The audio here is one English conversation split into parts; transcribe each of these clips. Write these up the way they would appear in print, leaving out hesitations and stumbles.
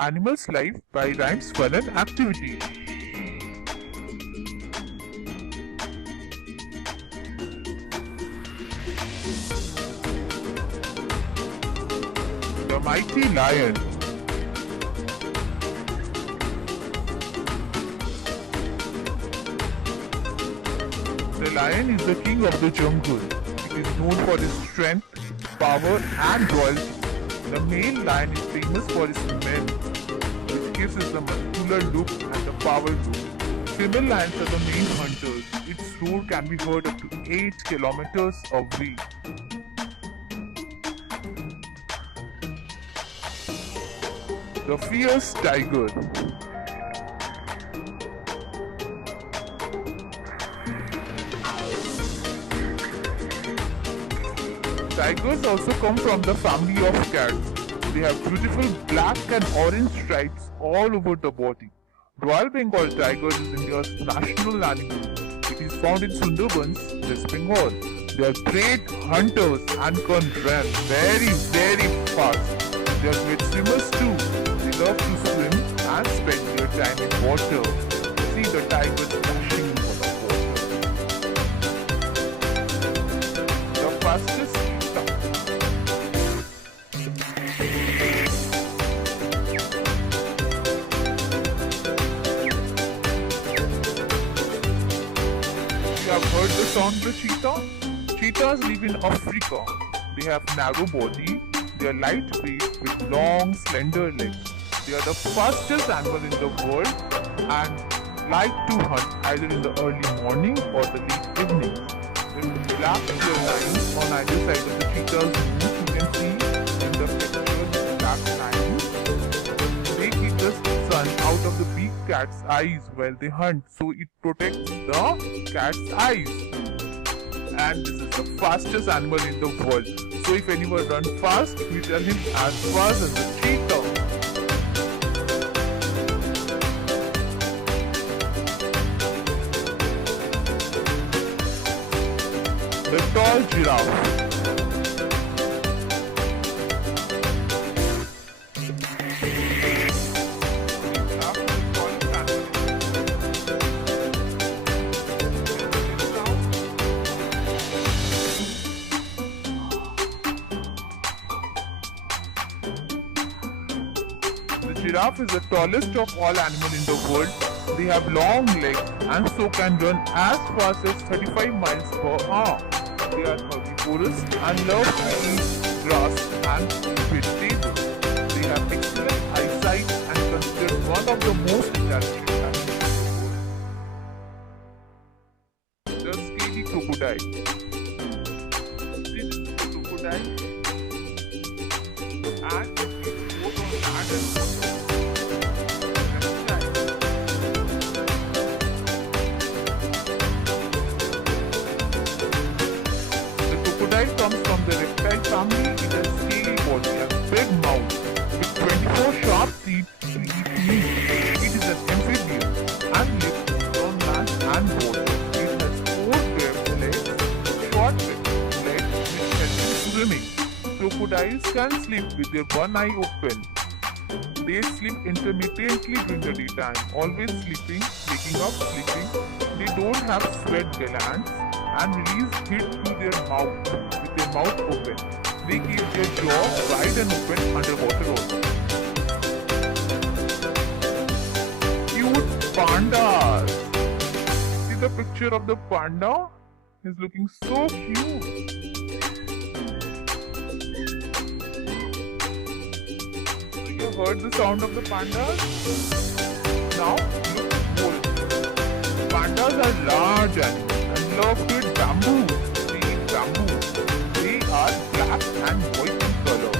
Animals' Life by Rhymes Fun and Activity. The Mighty Lion. The lion is the king of the jungle. It is known for its strength, power and royalty. The male lion is famous for its mane, which gives it the muscular look and the power look. Female lions are the main hunters. Its roar can be heard up to 8 kilometers away. The fierce tiger. Tigers also come from the family of cats. They have beautiful black and orange stripes all over the body. Royal Bengal tiger is India's national animal. It is found in Sundarbans, West Bengal. They are great hunters and can run very fast. They are great swimmers too. They love to swim and spend their time in water. See the tigers splashing over the water. The fastest You have heard the sound of the cheetah? Cheetahs live in Africa. They have narrow body. They are lightweight with long, slender legs. They are the fastest animal in the world and like to hunt either in the early morning or the late evening. With black clear lines on either side of the cheetah's nose, you can see in the picture the black lines. They keep the sun out of the big cat's eyes while they hunt, so it protects the cat's eyes. And this is the fastest animal in the world. So if anyone runs fast, we tell him as fast as a cheetah. The tall giraffe. The giraffe is the tallest of all animals in the world. They have long legs and so can run as fast as 35 miles per hour. They are herbivorous and love to eat grass and vegetables. They have excellent eyesight and considered one of the most intelligent animals in the world. The scaly crocodile. This is the crocodile and it is both on land and water. Crocodile comes from the reptile family. It has scaly body and big mouth with 24 sharp teeth to eat meat. It is an amphibian and lives on land and water. It has 4 webbed legs, short legs which help in swimming. Crocodiles can sleep with their one eye open. They sleep intermittently during the daytime, always sleeping, waking up, sleeping. They don't have sweat glands and release heat through their mouth with their mouth open. They keep their jaw wide and open underwater also. Cute pandas. See the picture of the panda? He's looking so cute. So you heard the sound of the pandas? Now look more. Pandas are large animals and love to eat bamboo. They eat bamboo. They are black and white in color.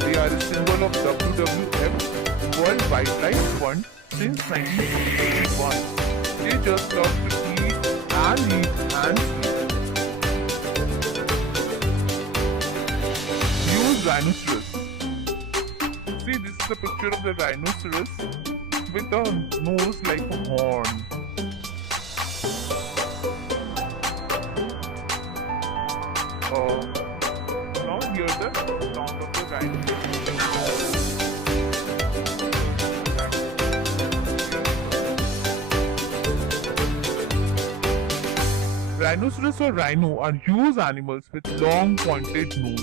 They are a symbol of WWF World Wildlife Fund since 1961. They just love to eat and sleep. Use rhinoceros. See, this is a picture of the rhinoceros with a nose like a horn. Now hear the sound of the rhinoceros. Rhinoceros or rhino are huge animals with long pointed nose.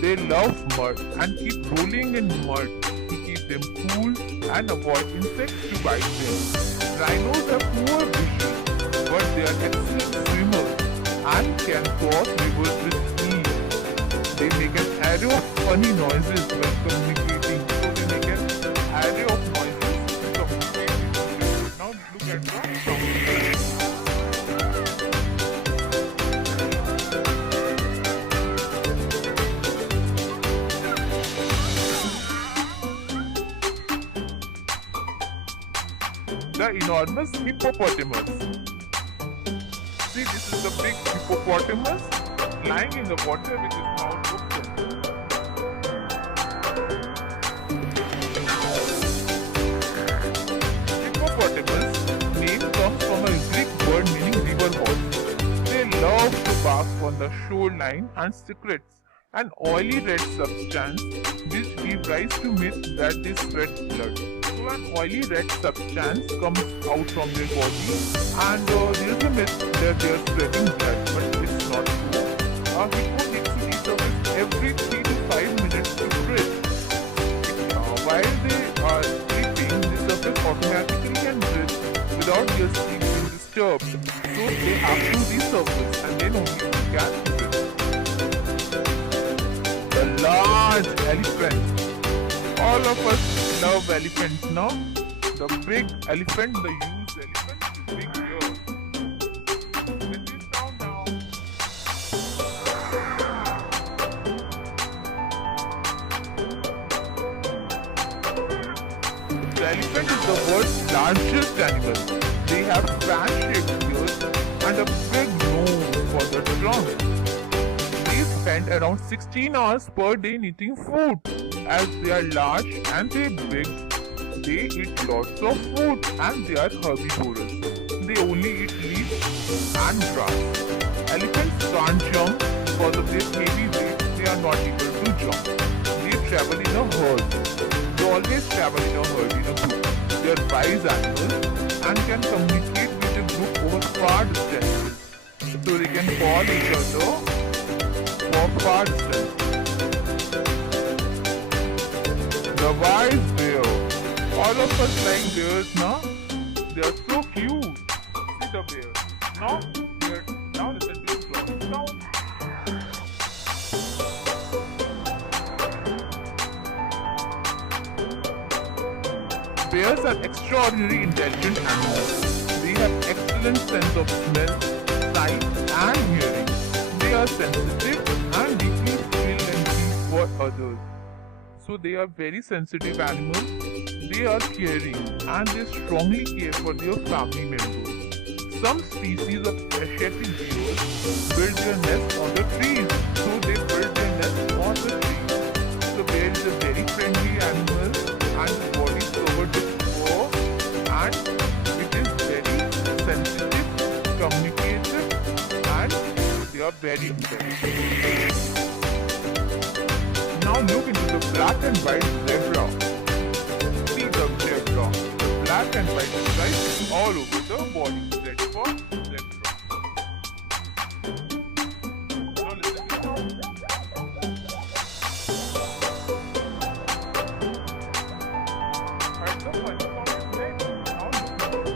They love mud and keep rolling in mud to keep them cool and avoid insects to bite them. Rhinos have poor vision, but they are excellent swimmers and can cross rivers with ease. They make an array of funny noises when communicating. So they make an array of noises to communicate with each other. Now look at the sound. The enormous hippopotamus. See, this is the big hippopotamus lying in the water with his mouth open. Hippopotamus name comes from a Greek word meaning river horse. They love to bath on the shoreline and secretes an oily red substance which gives rise to myth that they sweat blood. So an oily red substance comes out from their body and there is a myth that they are sweating blood, but it's not true. A hippo needs to resurface every 3 to 5 minutes to breathe. While they are sleeping, they surface automatically and breathe without their sleep being disturbed. So they have to resurface and then only they can breathe. The large elephant. All of us love elephants, no? The big elephant, the huge elephant, the big ears. This is down now. The elephant is the world's largest animal. They have fan-shaped ears and a big nose for the trunk. They spend around 16 hours per day eating food. As they are large and they big, they eat lots of food and they are herbivorous. They only eat leaves and grass. Elephants can't jump because of their heavy weight. They are not able to jump. They travel in a herd. They always travel in a herd, in a group. They are wise animals and can communicate with a group over far distances. So they can call each other for far distances. The wise bear. All of us like bears, no? They are so cute. See the bear. No? Now listen to the drawing sound. Bears are extraordinarily intelligent animals. They have excellent sense of smell, sight and hearing. They are sensitive and deeply feel and feel for others. So they are very sensitive animals. They are caring and they strongly care for their family members. Some species of Asiatic bears build their nests on the trees. So they build their nests on the trees. So bear is a very friendly animal and its body is covered with fur and it is very sensitive, communicative and they are very intelligent. Now look into the black and white zebra. See the zebra. The black and white stripes all over the body. Z for zebra. Now listen to the sound. Heard the funny sound is next. Now listen.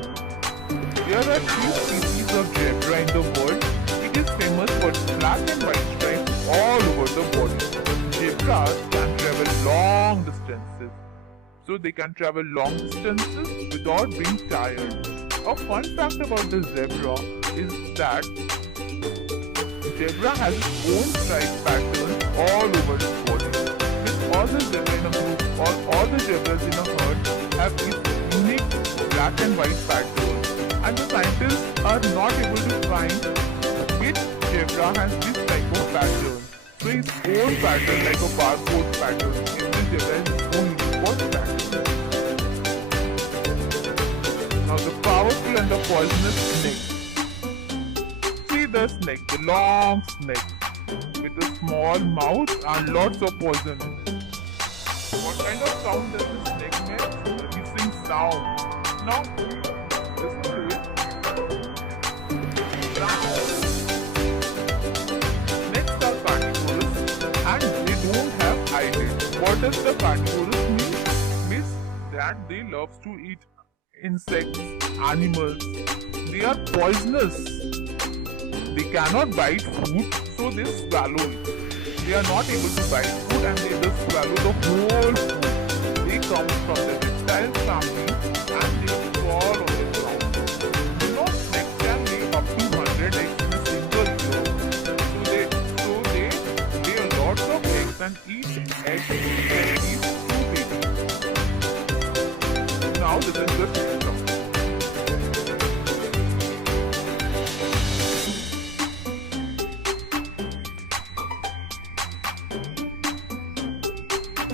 There are 3 species of zebra in the world. It is famous for its black and white stripes all over the body. Zebras can travel long distances. So they can travel long distances without being tired. A fun fact about the zebra is that zebra has its own stripe patterns all over its body. With all the zebra in a group or all the zebras in a herd have these unique black and white patterns. And the scientists are not able to find which zebra has this type of pattern. So its own pattern, like a barcode pattern, every zebra has its own unique pattern. Now the powerful and the poisonous snake. See the snake, the long snake with a small mouth and lots of poison in it. What kind of sound does the snake make? A hissing sound. Now, listen to it. What does the carnivorous mean? Means that they love to eat insects, animals. They are poisonous. They cannot bite food, so they swallow it. They are not able to bite food and they just swallow the whole food. They come from the reptile family and they crawl on the ground. You know, snakes can lay up to 100 eggs in a single year. So they lay lots of eggs and each egg can eat 2 babies. Now listen to the system.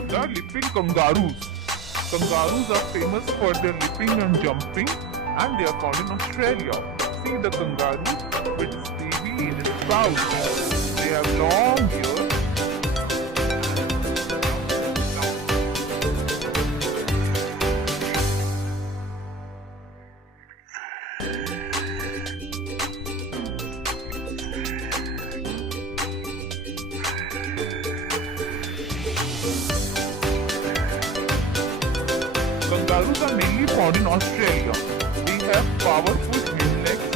The leaping kangaroos. Kangaroos are famous for their leaping and jumping and they are found in Australia. See the kangaroo with its baby in its pouch. They have long ears. Kangaroos are mainly found in Australia. They have powerful hind legs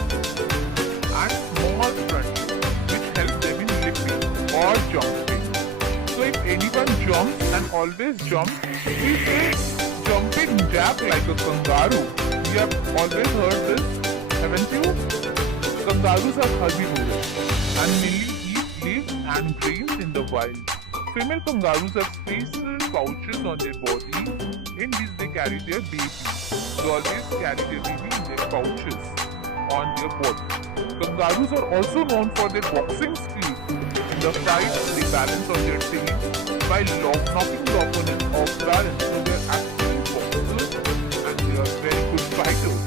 and small front legs, which help them in leaping or jumping. So if anyone jumps and always jumps, we say jumping jack like a kangaroo. You have always heard this, haven't you? Kangaroos are herbivores and mainly eat leaves and grains in the wild. Female kangaroos have special pouches on their body in which they carry their baby. They always carry their baby in their pouches on their body. Kangaroos are also known for their boxing skills. In the fight, they balance on their tail by knocking the opponent off balance. So they are actually boxers and they are very good fighters.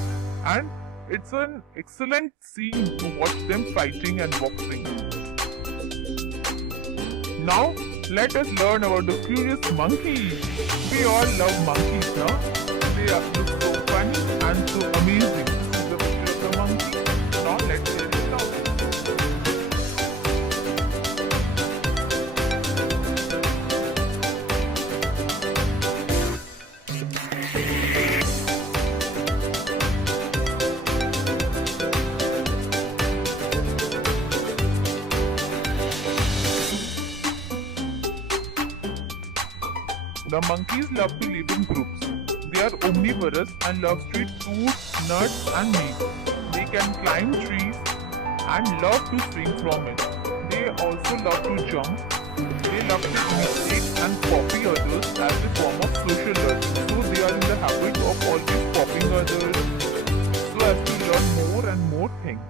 And it's an excellent scene to watch them fighting and boxing. Now, let us learn about the curious monkeys. We all love monkeys, no? They look so funny and so amazing. This is the picture of the monkey. Now let's hear it out. The monkeys love to live in groups. They are omnivorous and love to eat fruits, nuts and meat. They can climb trees and love to swing from it. They also love to jump. They love to imitate and copy others as a form of social learning. So they are in the habit of always copying others so as to learn more and more things.